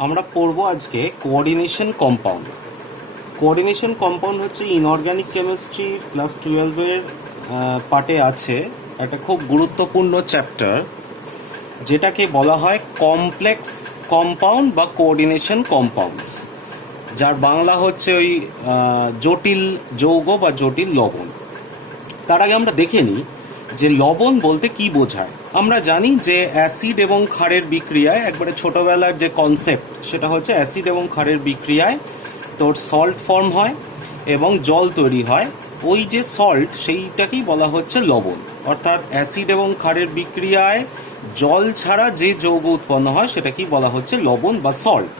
আমরা পড়ব আজকে কোঅর্ডিনেশন কম্পাউন্ড। কোঅর্ডিনেশন কম্পাউন্ড হচ্ছে ইনঅর্গ্যানিক কেমিস্ট্রির ক্লাস 12-এর পার্টে আছে একটা খুব গুরুত্বপূর্ণ চ্যাপ্টার, যেটাকে বলা হয় কমপ্লেক্স কম্পাউন্ড বা কোঅর্ডিনেশন কম্পাউন্ডস, যার বাংলা হচ্ছে ওই জটিল যৌগ বা জটিল লবণ। তার আগে আমরা দেখে নিই যে লবণ বলতে কি বোঝায়। আমরা জানি যে অ্যাসিড এবং ক্ষারের বিক্রিয়ায়, একবারে ছোটবেলার যে কনসেপ্ট সেটা হচ্ছে অ্যাসিড এবং ক্ষারের বিক্রিয়ায় তোর সল্ট ফর্ম হয় এবং জল তৈরি হয়। ওই যে সল্ট সেইটাকেই বলা হচ্ছে লবণ। অর্থাৎ অ্যাসিড এবং ক্ষারের বিক্রিয়ায় জল ছাড়া যে যৌগ উৎপন্ন হয় সেটাকেই বলা হচ্ছে লবণ বা সল্ট।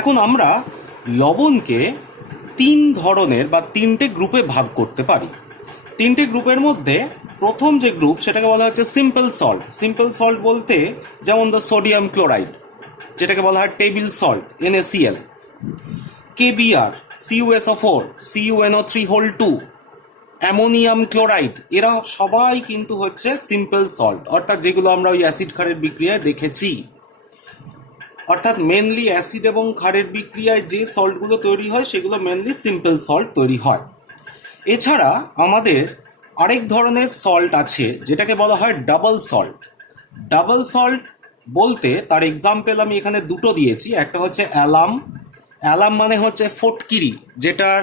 এখন আমরা লবণকে তিন ধরনের বা তিনটে গ্রুপে ভাগ করতে পারি। তিনটে গ্রুপের মধ্যে প্রথম যে গ্রুপ সেটাকে বলা হচ্ছে সিম্পল সল্ট। সিম্পল সল্ট বলতে যেমন দ্য সোডিয়াম ক্লোরাইড, যেটাকে বলা হয় table salt NaCl, KBr, CuSO4, CuNO3 2, ammonium chloride, এরা সবাই কিন্তু হচ্ছে সিম্পল সল্ট, অর্থাৎ যেগুলো আমরা ওই অ্যাসিড ক্ষারের বিক্রিয়ায় দেখেছি। অর্থাৎ মেনলি অ্যাসিড এবং ক্ষারের বিক্রিয়ায় যে সল্টগুলো তৈরি হয় সেগুলো মেনলি সিম্পল সল্ট তৈরি হয়। এছাড়া আমাদের আরেক ধরনের সল্ট আছে যেটাকে বলা হয় ডাবল সল্ট। ডাবল সল্ট বলতে তার এক্সাম্পল আমি এখানে দুটো দিয়েছি। একটা হচ্ছে অ্যালাম। অ্যালাম মানে হচ্ছে ফটকিরি, যেটার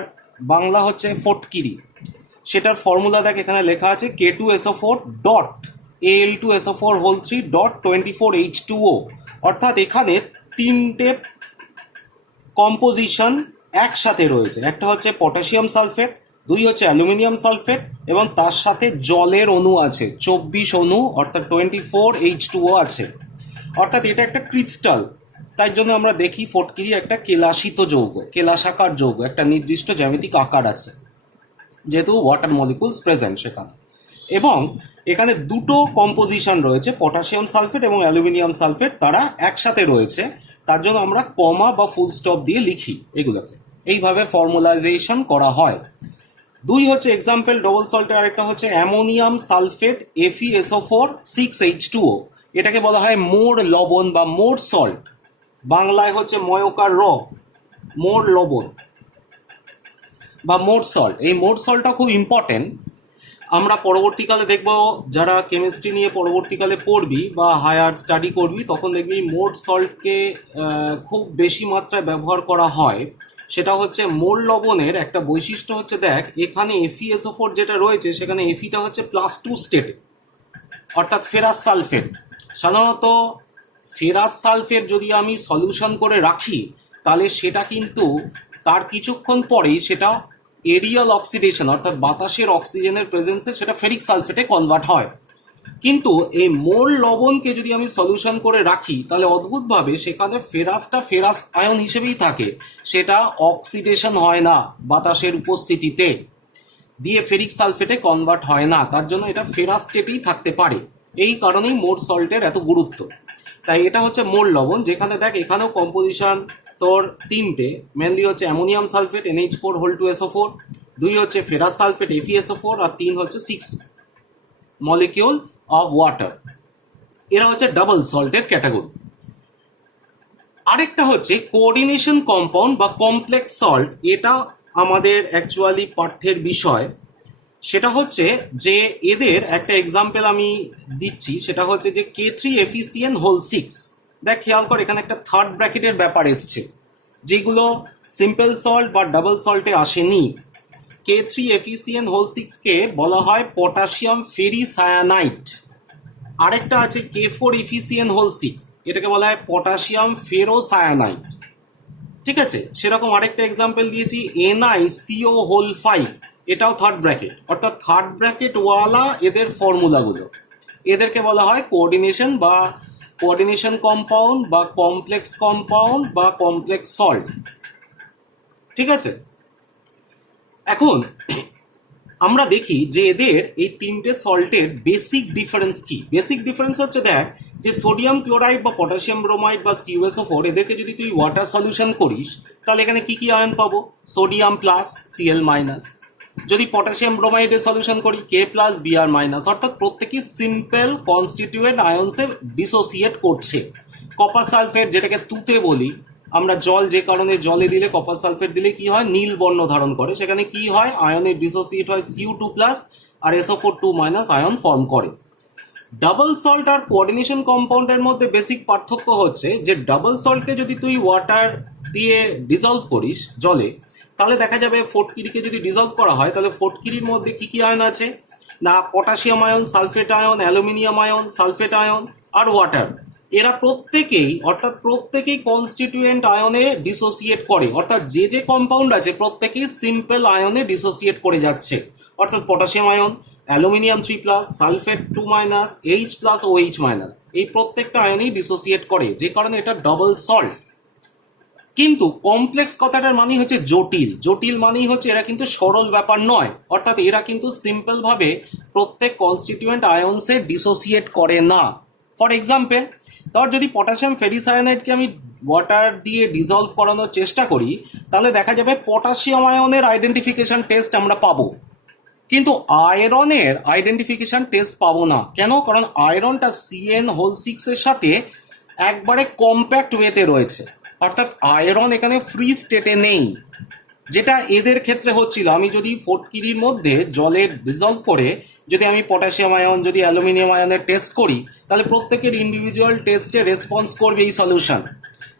বাংলা হচ্ছে ফটকিরি। সেটার ফর্মুলা দেখ এখানে লেখা আছে K2SO4 dot Al2SO4 whole 3 dot 24H2O। অর্থাৎ এখানে তিনটে কম্পোজিশন একসাথে রয়েছে। একটা হচ্ছে পটাশিয়াম সালফেট, দুই হচ্ছে অ্যালুমিনিয়াম সালফেট, এবং তার সাথে জলের অণু আছে 24 অণু, অর্থাৎ 24H2O আছে। অর্থাৎ এটা একটা ক্রিস্টাল। তাই জন্য আমরা দেখি ফটকিরি একটা কেলাসিত যৌগ, কেলাসাকার যৌগ, একটা নির্দিষ্ট জ্যামিতিক আকার আছে যেহেতু ওয়াটার মলিকুলস প্রেজেন্ট সেখানে। এবং এখানে দুটো কম্পোজিশন রয়েছে, পটাশিয়াম সালফেট এবং অ্যালুমিনিয়াম সালফেট, তারা একসাথে রয়েছে। তার জন্য আমরা কমা বা ফুল স্টপ দিয়ে লিখি এগুলোকে, এইভাবে ফর্মুলাইজেশন করা হয়। দুই হচ্ছে এক্সাম্পল ডবল সল্টের আরেকটা হচ্ছে অ্যামোনিয়াম সালফেট FeSO4 6H2O। এটাকে বলা হয় মোর লবণ বা মোর সল্ট, বাংলায় হচ্ছে ময়কার মোর লবণ বা মোর সল্ট। এই মোর সল্টটা খুব ইম্পর্টেন্ট। আমরা পরবর্তীকালে দেখব, যারা কেমিস্ট্রি নিয়ে পরবর্তীকালে পড়বি বা হায়ার স্টাডি করবি তখন দেখবি মোর সল্টকে খুব বেশি মাত্রায় ব্যবহার করা হয়। সেটা হচ্ছে মোর লবণের একটা বৈশিষ্ট্য হচ্ছে, দেখ এখানে FeSO4 যেটা রয়েছে সেখানে Feটা হচ্ছে +2 স্টেটে, অর্থাৎ ফেরাস সালফেট। সাধারণত ফেরাস সালফেট যদি আমি সলিউশন করে রাখি তাহলে সেটা কিন্তু তার কিছুক্ষণ পরেই সেটা এরিয়াল অক্সিডেশন, অর্থাৎ বাতাসের অক্সিজেনের প্রেজেন্সে সেটা ফেরিক সালফেটে কনভার্ট হয়। কিন্তু এই মোল লবণকে যদি আমি সলিউশন করে রাখি তাহলে অদ্ভুতভাবে সেখানে ফেরাসটা ফেরাস আয়ন হিসেবেই থাকে, সেটা অক্সিডেশন হয় না বাতাসের উপস্থিতিতে, দিয়ে ফেরিক সালফেটে কনভার্ট হয় না। তার জন্য এটা ফেরাস স্টেটেই থাকতে পারে। এই কারণেই মোর সল্টের এত গুরুত্ব। তাই এটা হচ্ছে মোল লবণ, যেখানে দেখ এখানেও কম্পোজিশন তোর তিনটে, মেনলি হচ্ছে ammonium sulphate NH4 whole 2SO4, দুই হচ্ছে ফেরাস সালফেট FeSO4, আর তিন হচ্ছে 6 মলিকিউল অফ ওয়াটার। এরা হচ্ছে ডাবল সল্টের ক্যাটাগরি। আরেকটা হচ্ছে কোঅর্ডিনেশন কম্পাউন্ড বা কমপ্লেক্স সল্ট। এটা আমাদের অ্যাকচুয়ালি পাঠ্যের বিষয়। সেটা হচ্ছে যে এদের একটা এক্সাম্পল আমি দিচ্ছি, সেটা হচ্ছে যে K3FeCN হোল 6। দেখ খেয়াল কর এখানে একটা থার্ড ব্র্যাকেটের ব্যাপার এসছে, যেগুলো সিম্পল সল্ট বা ডাবল সল্টে আসেনি। K3FeCN হোল 6 কে বলা হয় পটাশিয়াম ফেরিসায়ানাইট। আরেকটা আছে K4FeCN হোল 6, এটাকে বলা হয় পটাশিয়াম ফেরোসায়ানাইট। ঠিক আছে, সেরকম আরেকটা এক্সাম্পল দিয়েছি NiCO হোল 5, এটাও থার্ড ব্র্যাকেট। অর্থাৎ থার্ড ব্র্যাকেট ওয়ালা এদের ফর্মুলাগুলো, এদেরকে বলা হয় কোঅর্ডিনেশন বা কোঅর্ডিনেশন কম্পাউন্ড বা কমপ্লেক্স কম্পাউন্ড বা কমপ্লেক্স সল্ট। ঠিক আছে, এখন আমরা দেখি যে এদের এই তিনটে সল্টের বেসিক ডিফারেন্স কি। বেসিক ডিফারেন্স হচ্ছে, দেখ যে সোডিয়াম ক্লোরাইড বা পটাশিয়াম ব্রোমাইড বা CuSO4 এদেরকে যদি তুই ওয়াটার সলিউশন করিস তাহলে এখানে কি কি আয়ন পাবো? Sodium plus Cl minus. যদি পটাশিয়াম ব্রোমাইডের সলিউশন করি K প্লাস Br মাইনাস। অর্থাৎ প্রত্যেকই সিম্পল কনস্টিটিউয়েন্ট আয়নসে ডিসোসিয়েট করছে। কপার সালফেট, যেটাকে তুতে বলি আমরা, জল যে কারণে জলে দিলে কপার সালফেট দিলে কি হয়, নীল বর্ণ ধারণ করে, সেখানে কি হয়, আয়নের ডিসোসিয়েট হয় Cu2+ আর SO4 2- আয়ন ফর্ম করে। ডাবল সল্ট আর কোঅর্ডিনেশন কম্পাউন্ডের মধ্যে বেসিক পার্থক্য হচ্ছে যে ডাবল সল্টকে যদি তুই ওয়াটার দিয়ে ডিজলভ করিস জলে, তাহলে দেখা যাবে ফটকিরিকে যদি ডিজলভ করা হয় তাহলে ফটকিরির মধ্যে কি কি আয়ন আছে না, potassium ion, sulphate ion, aluminium ion, sulphate ion আর ওয়াটার। এরা প্রত্যেকেই কনস্টিটিউয়েন্ট আয়নে ডিসোসিয়েট করে, অর্থাৎ যে যে কম্পাউন্ড আছে প্রত্যেকেই সিম্পল আয়নে ডিসোসিয়েট করে যাচ্ছে, অর্থাৎ potassium ion, aluminium 3+, sulphate 2-, H+ ও H-, এই প্রত্যেকটা আয়নেই ডিসোসিয়েট করে, যে কারণে এটা ডাবল সল্ট। কিন্তু কমপ্লেক্স কথাটার মানেই হচ্ছে জটিল, জটিল মানেই হচ্ছে এরা কিন্তু সরল ব্যাপার নয়, অর্থাৎ এরা কিন্তু সিম্পল ভাবে প্রত্যেক কনস্টিটিউয়েন্ট আয়নসে ডিসোসিয়েট করে না। ফর এক্সাম্পল, ধর যদি পটাশিয়াম ফেরিসায়ানাইডকে আমি ওয়াটার দিয়ে ডিজলভ করানোর চেষ্টা করি, তাহলে দেখা যাবে পটাশিয়াম আয়নের আইডেন্টিফিকেশন টেস্ট আমরা পাবো, কিন্তু আয়রনের আইডেন্টিফিকেশন টেস্ট পাবো না। কেন? কারণ আয়রনটা CN6 এর সাথে একবারে কম্প্যাক্ট ওয়েতে রয়েছে, অর্থাৎ আয়রন এখানে ফ্রি স্টেটে নেই, যেটা এদের ক্ষেত্রে হচ্ছিল। আমি যদি ফটকিরির মধ্যে জলের ডিজলভ করে যদি আমি পটাশিয়াম আয়ন, যদি অ্যালুমিনিয়াম আয়নের টেস্ট করি, তাহলে প্রত্যেকের ইন্ডিভিজুয়াল টেস্টে রেসপন্স করবে এই সলিউশন।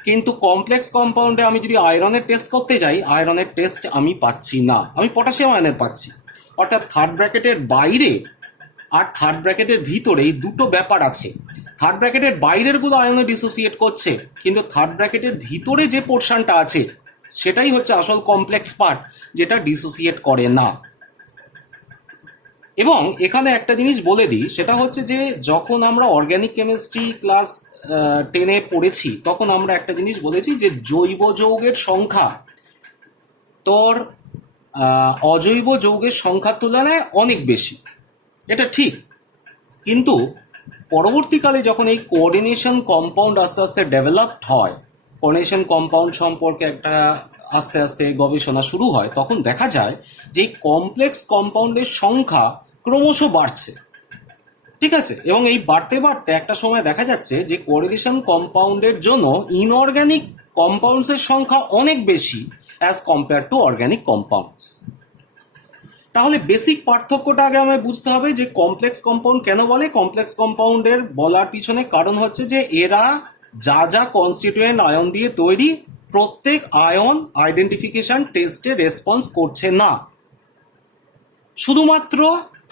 কিন্তু কমপ্লেক্স কম্পাউন্ডে আমি যদি আয়রনের টেস্ট করতে যাই, আয়রনের টেস্ট আমি পাচ্ছি না, আমি পটাশিয়াম আয়নের পাচ্ছি। অর্থাৎ থার্ড ব্র্যাকেটের বাইরে আর থার্ড ব্র্যাকেটের ভিতরে এই দুটো ব্যাপার আছে। থার্ড ব্র্যাকেটের বাইরের গুলো আয়নে ডিসোসিয়েট করছে, কিন্তু থার্ড ব্র্যাকেটের ভিতরে যে পোর্শনটা আছে সেটাই হচ্ছে আসল কমপ্লেক্স পার্ট, যেটা ডিসোসিয়েট করে না। এবং এখানে একটা জিনিস বলে দিই, সেটা হচ্ছে যে যখন আমরা অর্গ্যানিক কেমিস্ট্রি ক্লাস 10-এ পড়েছি, তখন আমরা একটা জিনিস বলেছি যে জৈব যৌগের সংখ্যা তোর অজৈব যৌগের সংখ্যার তুলনায় অনেক বেশি, এটা ঠিক। কিন্তু পরবর্তীকালে যখন এই কোঅর্ডিনেশন কম্পাউন্ড আস্তে আস্তে ডেভেলপড হয়, কোঅর্ডিনেশন কম্পাউন্ড সম্পর্কে একটা আস্তে আস্তে গবেষণা শুরু হয়, তখন দেখা যায় যে এই কমপ্লেক্স কম্পাউন্ডের সংখ্যা ক্রমশ বাড়ছে, ঠিক আছে। এবং এই বাড়তে বাড়তে একটা সময় দেখা যাচ্ছে যে কোঅর্ডিনেশন কম্পাউন্ডের জন্য ইনঅর্গ্যানিক কম্পাউন্ডসের সংখ্যা অনেক বেশি as compare to organic compounds. তাহলে বেসিক পার্থক্যটা আগে আমায় বুঝতে হবে যে কমপ্লেক্স কম্পাউন্ড কেন বলে। কমপ্লেক্স কম্পাউন্ডের বলার পিছনে কারণ হচ্ছে যে এরা যা যা কনস্টিটিউয়েন্ট আয়ন দিয়ে তৈরি, প্রত্যেক আয়ন আইডেন্টিফিকেশন টেস্টে রেসপন্স করছে না, শুধুমাত্র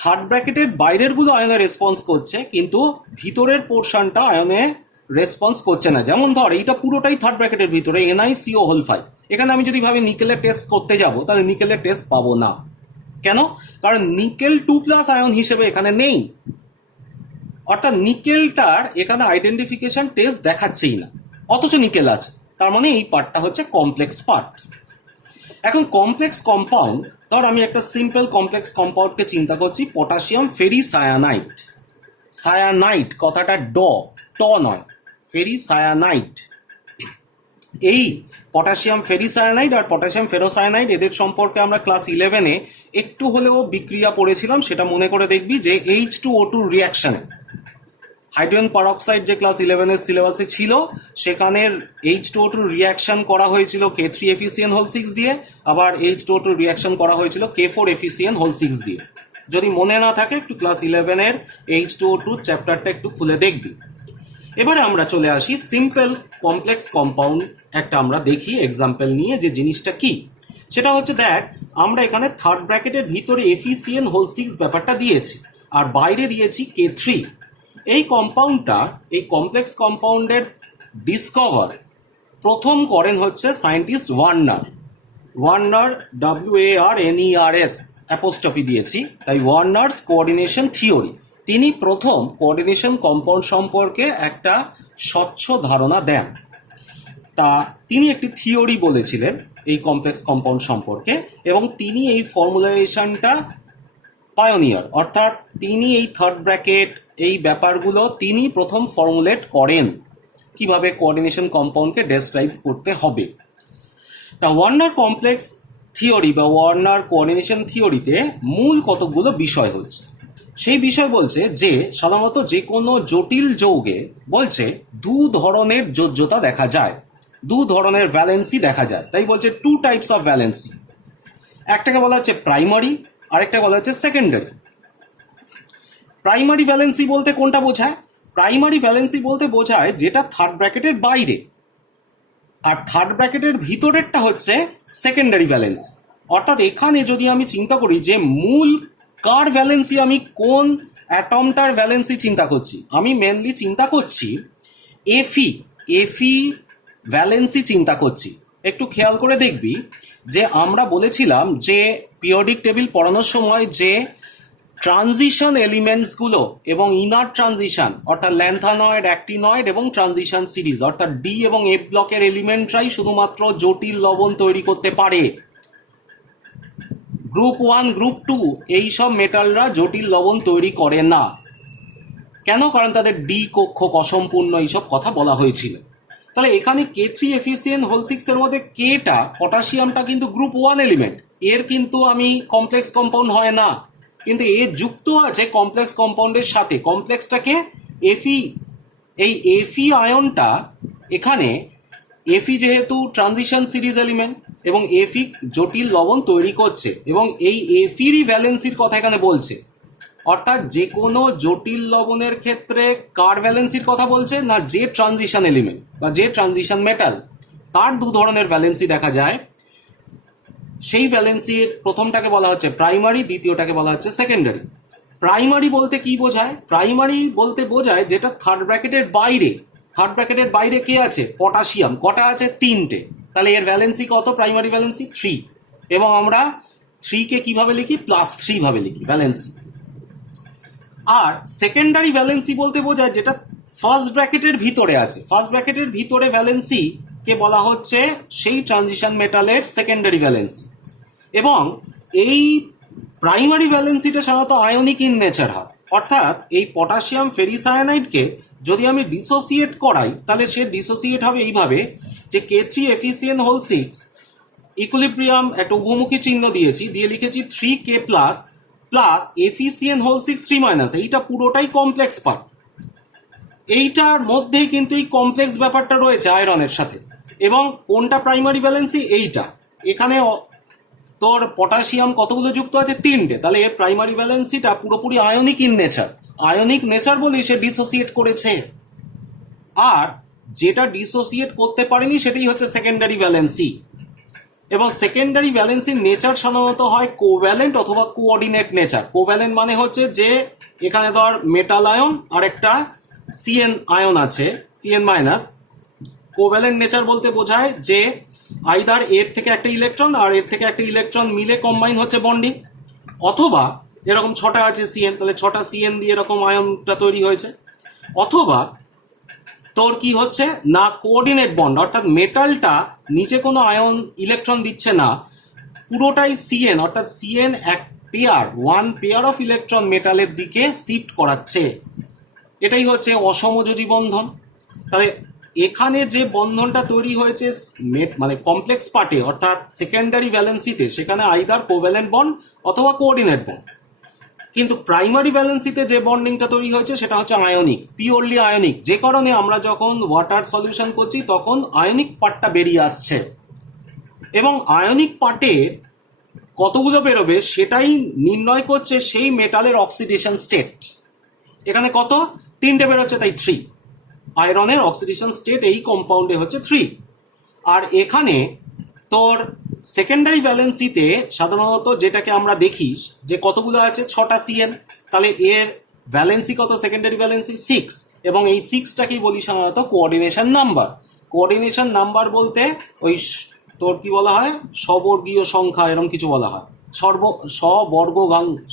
থার্ড ব্র্যাকেটের বাইরের গুলো আয়নে রেসপন্স করছে, কিন্তু ভিতরের পোর্শনটা আয়নে রেসপন্স করছে না। যেমন ধর এইটা পুরোটাই থার্ড ব্র্যাকেটের ভিতরে NiCO5, এখানে আমি যদি ভাবি নিকেলের টেস্ট করতে যাব, তাহলে নিকেলের টেস্ট পাবো না। কেন? কারণ নিকেল 2+ আয়ন হিসেবে এখানে নেই, অর্থাৎ নিকেলটার এখানে আইডেন্টিফিকেশন টেস্ট দেখাচ্ছেই না, অথচ নিকেল আছে। তার মানে এই পার্টটা হচ্ছে কমপ্লেক্স পার্ট। এখন কমপ্লেক্স কম্পাউন্ড, ধর আমি একটা সিম্পল কমপ্লেক্স কম্পাউন্ডকে চিন্তা করছি, পটাশিয়াম ফেরিসায়ানাইড। সায়ানাইড কথাটা ট নয়, ফেরিসায়ানাইড। এই পটাশিয়াম ফেরিসায়ানাইড আর পটাশিয়াম ফেরোসায়ানাইড, এদের সম্পর্কে আমরা ক্লাস 11-এ একটু হলেও বিক্রিয়া পড়েছিলাম, সেটা মনে করে দেখবি যে H2O2 রিয়াকশনে হাইড্রোজেন পারঅক্সাইড যে ক্লাস 11-এর সিলেবাসে ছিল, সেখানের H2O2 রিয়াকশন করা হয়েছিল K3FeCN6 দিয়ে, আবার H2O2 রিয়াকশন করা হয়েছিল K4FeCN6 দিয়ে। যদি মনে না থাকে একটু ক্লাস 11-এর H2O2 চ্যাপ্টারটা একটু খুলে দেখবি। এবারে আমরা চলে আসি সিম্পল কমপ্লেক্স কম্পাউন্ড একটা আমরা দেখি এক্সাম্পল নিয়ে, যে জিনিসটা কি সেটা হচ্ছে, দেখ আমরা এখানে থার্ড ব্র্যাকেটের ভিতরে FeCN6 ব্যাপারটা দিয়েছি আর বাইরে দিয়েছি K3। এই কম্পাউন্ডটা, এই কমপ্লেক্স কম্পাউন্ডের ডিসকভার প্রথম করেন হচ্ছে সায়েন্টিস্ট ওয়ার্নার। WARNERS অ্যাপোস্ট্রফি দিয়েছি, তাই ওয়ার্নার্স কোঅর্ডিনেশন থিওরি। তিনি প্রথম কোঅর্ডিনেশন কম্পাউন্ড সম্পর্কে একটা স্বচ্ছ ধারণা দেন। তা তিনি একটি থিওরি বলেছিলেন এই কমপ্লেক্স কম্পাউন্ড সম্পর্কে, এবং তিনি এই ফর্মুলেশনটা পায়োনিয়ার, অর্থাৎ তিনি এই থার্ড ব্র্যাকেট এই ব্যাপারগুলো তিনি প্রথম ফর্মুলেট করেন কিভাবে কোঅর্ডিনেশন কম্পাউন্ডকে ডেসক্রাইব করতে হবে। তা ওয়ার্নার কমপ্লেক্স থিওরি বা ওয়ার্নার কোঅর্ডিনেশন থিওরিতে মূল কতগুলো বিষয় হচ্ছে, সেই বিষয় বলছে যে সাধারণত যে কোনো জটিল যৌগে বলছে দু ধরনের যোজ্যতা দেখা যায়, দু ধরনের ভ্যালেন্সি দেখা যায়। তাই বলছে টু টাইপস অফ ভ্যালেন্সি। একটাকে বলা হচ্ছে প্রাইমারি, আরেকটা বলা হচ্ছে সেকেন্ডারি। প্রাইমারি ভ্যালেন্সি বলতে কোনটা বোঝায়? প্রাইমারি ভ্যালেন্সি বলতে বোঝায় যেটা থার্ড ব্র্যাকেটের বাইরে, আর থার্ড ব্র্যাকেটের ভিতরেরটা হচ্ছে সেকেন্ডারি ভ্যালেন্সি। অর্থাৎ এখানে যদি আমি চিন্তা করি যে মূল কার ভ্যালেন্সি, আমি কোন অ্যাটমটার ভ্যালেন্সি চিন্তা করছি, আমি মেনলি চিন্তা করছি এফি ভ্যালেন্সি চিন্তা করছি। একটু খেয়াল করে দেখবি যে আমরা বলেছিলাম যে পিরিয়ডিক টেবিল পড়ানোর সময় যে ট্রানজিশন এলিমেন্টসগুলো এবং ইনার ট্রানজিশন অর্থাৎ ল্যান্থানয়েড, অ্যাক্টিনয়েড এবং ট্রানজিশন সিরিজ অর্থাৎ ডি এবং এফ ব্লকের এলিমেন্টরাই শুধুমাত্র জটিল লবণ তৈরি করতে পারে। গ্রুপ 1, গ্রুপ 2 এইসব মেটালরা জটিল লবণ তৈরি করে না। কেন? কারণ তাদের ডি কক্ষক অসম্পূর্ণ, এইসব কথা বলা হয়েছিল। তাহলে এখানে K3FeCN6 এর মধ্যে কেটা, পটাশিয়ামটা কিন্তু গ্রুপ 1 এলিমেন্ট, এর কিন্তু আমি কমপ্লেক্স কম্পাউন্ড হয় না, কিন্তু এ যুক্ত আছে কমপ্লেক্স কম্পাউন্ডের সাথে। কমপ্লেক্সটাকে এফি, এই এফি আয়নটা এখানে, এফি যেহেতু ট্রানজিশন সিরিজ এলিমেন্ট এবং এফি জটিল লবণ তৈরি করছে, এবং এই এফিরই ভ্যালেন্সির কথা এখানে বলছে। অর্থাৎ যে কোনো জটিল লবণের ক্ষেত্রে কার ভ্যালেন্সির কথা বলছে না, যে ট্রানজিশন এলিমেন্ট বা যে ট্রানজিশন মেটাল তার দু ধরনের ভ্যালেন্সি দেখা যায়। সেই ভ্যালেন্সির প্রথমটাকে বলা হচ্ছে প্রাইমারি, দ্বিতীয়টাকে বলা হচ্ছে সেকেন্ডারি। প্রাইমারি বলতে কি বোঝায়? প্রাইমারি বলতে বোঝায় যেটা থার্ড ব্র্যাকেটের বাইরে। থার্ড ব্র্যাকেটের বাইরে কে আছে? পটাশিয়াম। কটা আছে? 3টে। তাহলে এর ভ্যালেন্সি কত? Primary valency 3। এবং আমরা 3কে কিভাবে লিখি? +3 ভাবে লিখি ভ্যালেন্সি। আর সেকেন্ডারি ভ্যালেন্সি বলতে বোঝায় যেটা ফার্স্ট ব্র্যাকেটের ভিতরে আছে। ফার্স্ট ব্র্যাকেটের ভিতরে ভ্যালেন্সি কে বলা হচ্ছে সেই ট্রানজিশন মেটালের সেকেন্ডারি ভ্যালেন্সি। এবং এই প্রাইমারি ভ্যালেন্সিটা সাধারণত আয়নিক ইন নেচার হয়। অর্থাৎ এই পটাশিয়াম ফেরিসায়ানাইডকে যদি আমি ডিসোসিয়েট করাই, তাহলে সে ডিসোসিয়েট হবে এইভাবে যে K3FeCN6 ইকুইলিব্রিয়াম একটা উভমুখী চিহ্ন দিয়েছি, দিয়ে লিখেছি 3K প্লাস FeCN6 3-, এইটা পুরোটাই কমপ্লেক্স পার্ট। এইটার মধ্যেই কিন্তু এই কমপ্লেক্স ব্যাপারটা রয়েছে আয়রনের সাথে। এবং কোনটা প্রাইমারি ভ্যালেন্সি? এইটা। এখানে তোর পটাশিয়াম কতগুলো যুক্ত আছে? 3টে। তাহলে এর প্রাইমারি ভ্যালেন্সিটা পুরোপুরি ionic in nature. Ionic nature বলেই সে ডিসোসিয়েট করেছে। আর যেটা ডিসোসিয়েট করতে পারেনি সেটাই হচ্ছে সেকেন্ডারি ভ্যালেন্সি। এবং সেকেন্ডারি ভ্যালেন্সির নেচার সাধারণত হয় কোভ্যালেন্ট অথবা কোঅর্ডিনেট নেচার। কোভ্যালেন্ট মানে হচ্ছে যে এখানে ধর মেটাল আয়ন আর একটা সিএন আয়ন আছে, CN-। কোভ্যালেন্ট নেচার বলতে বোঝায় যে আইদার এর থেকে একটা ইলেকট্রন আর এর থেকে একটা ইলেকট্রন মিলে কম্বাইন হচ্ছে বন্ডিং, অথবা এরকম 6টা আছে সিএন, তাহলে 6টা সিএন দিয়ে এরকম আয়নটা তৈরি হয়েছে। অথবা তোর কি হচ্ছে না, কোঅর্ডিনেট বন্ড, অর্থাৎ মেটালটা নিচে কোনো আয়ন ইলেকট্রন দিচ্ছে না, পুরোটাই সিএন, অর্থাৎ CN one pair of electron মেটালের দিকে শিফট করাচ্ছে। এটাই হচ্ছে অসমযোজী বন্ধন। তাহলে এখানে যে বন্ধনটা তৈরি হয়েছে মানে কমপ্লেক্স পার্টে অর্থাৎ সেকেন্ডারি ভ্যালেন্সিতে, সেখানে আইদার কোভ্যালেন্ট বন্ড অথবা কোঅর্ডিনেট বন্ড। কিন্তু প্রাইমারি ভ্যালেন্সিতে যে বন্ডিংটা তৈরি হয়েছে সেটা হচ্ছে আয়নিক, পিওরলি আয়নিক। যে কারণে আমরা যখন ওয়াটার সলিউশন করছি তখন আয়নিক পার্টটা বেরিয়ে আসছে। এবং আয়নিক পার্টে কতগুলো বেরোবে সেটাই নির্ণয় করছে সেই মেটালের অক্সিডেশন স্টেট। এখানে কত? 3টে বেরোচ্ছে, তাই 3। আয়রনের অক্সিডেশন স্টেট এই কম্পাউন্ডে হচ্ছে 3। আর এখানে তোর সেকেন্ডারি ভ্যালেন্সিতে সাধারণত যেটাকে আমরা দেখিস যে কতগুলো আছে? 6টা সিএন। তাহলে এর ভ্যালেন্সি কত? Secondary valency 6। এবং এই 6টাকেই বলি সাধারণত কোঅর্ডিনেশন নাম্বার। কোঅর্ডিনেশন নাম্বার বলতে ওই তোর কি বলা হয়, স্ববর্গীয় সংখ্যা এরকম কিছু বলা হয়,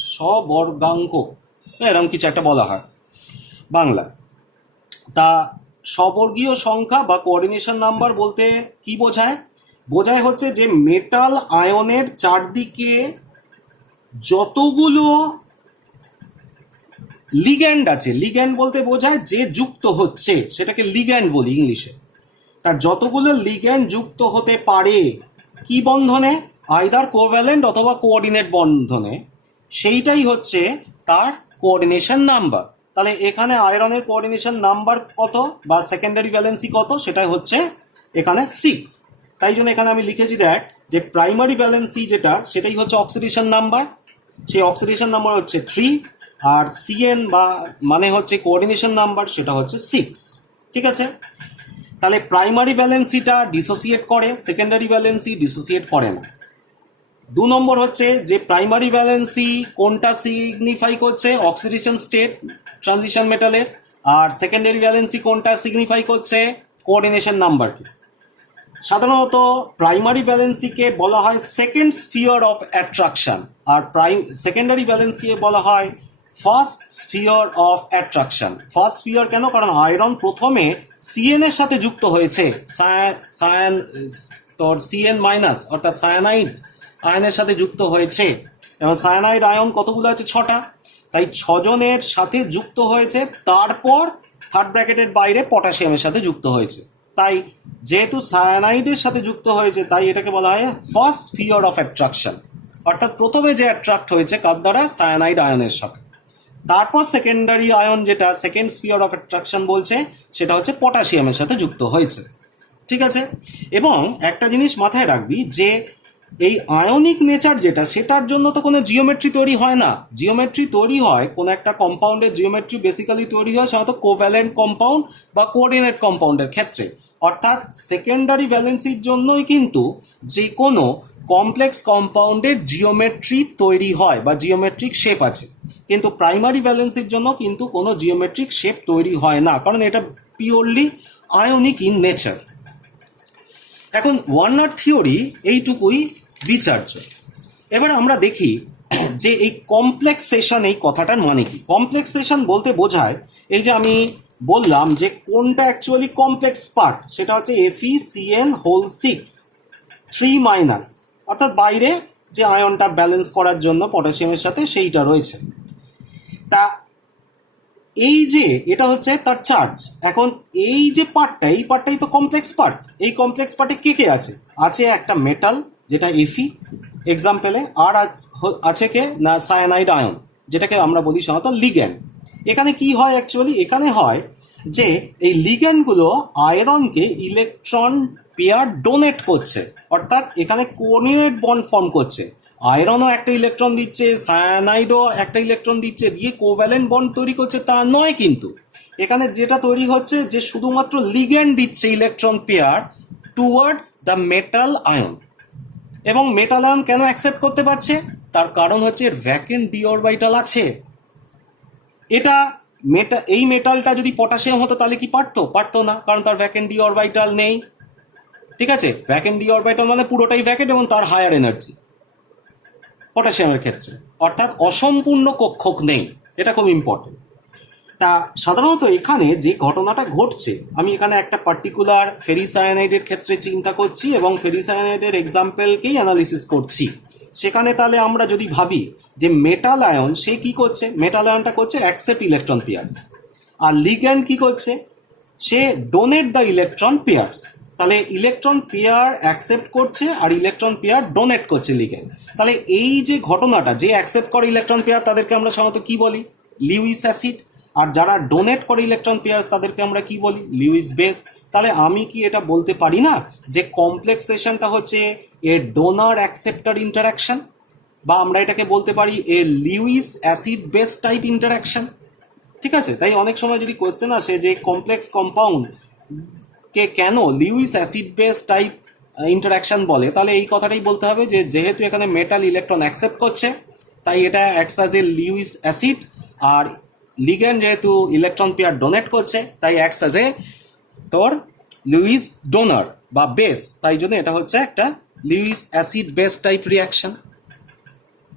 স্ববর্গাঙ্ক এরকম কিছু একটা বলা হয় বাংলা। তা স্ববর্গীয় সংখ্যা বা কোঅর্ডিনেশন নাম্বার বলতে কি বোঝায়? বোঝায় হচ্ছে যে মেটাল আয়নের চারদিকে যতগুলো লিগ্যান্ড আছে, লিগ্যান্ড বলতে বোঝায় যে যুক্ত হচ্ছে, সেটাকে লিগ্যান্ড বলি ইংলিশে। তা যতগুলো লিগ্যান্ড যুক্ত হতে পারে কি বন্ধনে? আইদার কোভ্যালেন্ট অথবা কোঅর্ডিনেট বন্ধনে, সেইটাই হচ্ছে তার কোঅর্ডিনেশন নাম্বার। তাহলে এখানে আয়রনের কোঅর্ডিনেশন নাম্বার কত বা সেকেন্ডারি ভ্যালেন্সি কত, সেটাই হচ্ছে এখানে 6। তাই জন্য এখানে আমি লিখেছি দেখ যে প্রাইমারি ভ্যালেন্সি যেটা সেটাই হচ্ছে অক্সিডেশন নাম্বার, সেই অক্সিডেশন নাম্বার হচ্ছে 3, আর সিএন বা মানে হচ্ছে কোঅর্ডিনেশন নাম্বার সেটা হচ্ছে 6। ঠিক আছে, তাহলে প্রাইমারি ভ্যালেন্সিটা ডিসোসিয়েট করে, সেকেন্ডারি ভ্যালেন্সি ডিসোসিয়েট করে না। 2 নম্বর হচ্ছে যে প্রাইমারি ভ্যালেন্সি কোনটা সিগনিফাই করছে, অক্সিডেশন স্টেট ট্রানজিশন মেটালের, আর সেকেন্ডারি ভ্যালেন্সি কোনটা সিগনিফাই করছে, কোঅর্ডিনেশন নাম্বারকে। সাধারণত প্রাইমারি ভ্যালেন্সিকে বলা হয় সেকেন্ড স্ফিয়ার অফ অ্যাট্রাকশন, আর সেকেন্ডারি ভ্যালেন্সিকে বলা হয় first sphere of attraction. First sphere কেন, কারণ আয়রন প্রথমে সিএন এর সাথে যুক্ত হয়েছে, তোর সিএন মাইনাস অর্থাৎ সায়ানাইড আয়নের সাথে যুক্ত হয়েছে, এবং সায়ানাইড আয়ন কতগুলো আছে, 6টা। তাই 6 জনের সাথে যুক্ত হয়েছে, তারপর থার্ড ব্র্যাকেটের বাইরে পটাশিয়ামের সাথে যুক্ত হয়েছে। তাই যেহেতু সায়ানাইডের সাথে যুক্ত হয়েছে তাই এটাকে বলা হয় ফার্স্ট স্ফিয়ার অফ অ্যাট্রাকশন, অর্থাৎ প্রথমে যে অ্যাট্রাক্ট হয়েছে কার দ্বারা, সায়ানাইড আয়নের সাথে। তারপর সেকেন্ডারি আয়ন যেটা সেকেন্ড স্ফিয়ার অফ অ্যাট্রাকশন বলছে সেটা হচ্ছে পটাশিয়ামের সাথে যুক্ত হয়েছে। ঠিক আছে, এবং একটা জিনিস মাথায় রাখবি যে এই আয়নিক নেচার যেটা, সেটার জন্য তো কোনো জিওমেট্রি তৈরি হয় না। জিওমেট্রি তৈরি হয় কোনো একটা কম্পাউন্ডের জিওমেট্রি বেসিক্যালি তৈরি হয় সাধারণত কোভ্যালেন্ট কম্পাউন্ড বা কোঅর্ডিনেট কম্পাউন্ডের ক্ষেত্রে, অর্থাৎ সেকেন্ডারি ভ্যালেন্সির জন্যই কিন্তু যে কোনো কমপ্লেক্স কম্পাউন্ডের জিওমেট্রি তৈরি হয় বা জিওমেট্রিক শেপ আছে, কিন্তু প্রাইমারি ভ্যালেন্সির জন্য কিন্তু কোনো জিওমেট্রিক শেপ তৈরি হয় না, কারণ এটা পিওরলি আয়নিক ইন নেচার। এখন ওয়ার্নার থিওরি এইটুকুই বিচার্য। এবার আমরা দেখি যে এই কমপ্লেক্সেশন এই কথাটার মানে কি। কমপ্লেক্সেশন বলতে বোঝায় এই যে আমি বললাম যে কোনটা অ্যাকচুয়ালি কমপ্লেক্স পার্ট, সেটা হচ্ছে FeCN6 3-, অর্থাৎ বাইরে যে আয়নটা ব্যালেন্স করার জন্য পটাশিয়ামের সাথে সেইটা রয়েছে। তা এই যে এটা হচ্ছে তার চার্জ। এখন এই যে পার্টটা, এই পার্টটাই তো কমপ্লেক্স পার্ট। এই কমপ্লেক্স পার্টে কে কে আছে, আছে একটা মেটাল যেটা Fe এক্সাম্পলে, আর আছে কে না সায়ানাইড আয়ন, যেটাকে আমরা বলি সাধারণত লিগ্যান্ড। এখানে কি হয় অ্যাকচুয়ালি, এখানে হয় যে এই লিগ্যান্ডগুলো আয়রনকে ইলেকট্রন পেয়ার ডোনেট করছে, অর্থাৎ এখানে কোঅর্ডিনেট বন্ড ফর্ম করছে। আয়রনও একটা ইলেকট্রন দিচ্ছে, সায়ানাইডও একটা ইলেকট্রন দিচ্ছে, দিয়ে কোভ্যালেন্ট বন্ড তৈরি করছে তা নয়, কিন্তু এখানে যেটা তৈরি হচ্ছে যে শুধুমাত্র লিগ্যান্ড দিচ্ছে electron pair towards the metal ion. এবং মেটাল আয়ন কেন অ্যাকসেপ্ট করতে পারছে, তার কারণ হচ্ছে এর ভ্যাকেন্ট ডি অরবিটাল আছে। এটা এই মেটালটা যদি পটাশিয়াম হতো তাহলে কি পারতো না, কারণ তার ভ্যাকেন্ট ডি অরবিটাল নেই। ঠিক আছে, ভ্যাকেন্ট ডি অরবিটাল মানে পুরোটাই ভ্যাকেন্ট এবং তার হায়ার এনার্জি পটাশিয়ামের ক্ষেত্রে, অর্থাৎ অসম্পূর্ণ কক্ষক নেই। এটা খুব ইম্পর্টেন্ট। তা সাধারণত এখানে যে ঘটনাটা ঘটছে, আমি এখানে একটা পার্টিকুলার ফেরিসায়ানাইডের ক্ষেত্রে চিন্তা করছি এবং ফেরিসায়ানাইডের এক্সাম্পলকেই অ্যানালিসিস করছি। সেখানে তাহলে আমরা যদি ভাবি যে মেটাল আয়ন সে কি করছে, মেটাল আয়নটা করছে অ্যাকসেপ্ট ইলেকট্রন পেয়ার্স, আর লিগ্যান্ড কি করছে, সে ডোনেট দ্য ইলেকট্রন পেয়ার্স। তাহলে ইলেকট্রন পেয়ার অ্যাকসেপ্ট করছে আর ইলেকট্রন পেয়ার ডোনেট করছে লিগ্যান্ড। তাহলে এই যে ঘটনাটা, যে অ্যাকসেপ্ট করে ইলেকট্রন পেয়ার তাদেরকে আমরা সাধারণত কি বলি, লিউইস অ্যাসিড, আর যারা ডোনেট করে ইলেকট্রন পেয়ার্স তাদেরকে আমরা কি বলি, লিউইস বেস। তাহলে আমি কি এটা বলতে পারি না যে কমপ্লেক্সেশনটা হচ্ছে এ ডোনার অ্যাকসেপ্টার ইন্টারাকশন, বা আমরা এটাকে বলতে পারি a Lewis acid base type interaction. ঠিক আছে, তাই অনেক সময় যদি কোয়েশ্চেন আসে যে কমপ্লেক্স কম্পাউন্ড কে কেন Lewis acid base type interaction বলে, তাহলে এই কথাটাই বলতে হবে যে যেহেতু এখানে মেটাল ইলেকট্রন অ্যাকসেপ্ট করছে তাই এটা acts as a Lewis acid, আর লিগ্যান্ড যেহেতু ইলেকট্রন পেয়ার ডোনেট করছে তাই অ্যাক্টস অ্যাজ এ তোর লিউইস ডোনার বা বেস, তাই জন্য এটা হচ্ছে একটা Lewis acid base type reaction.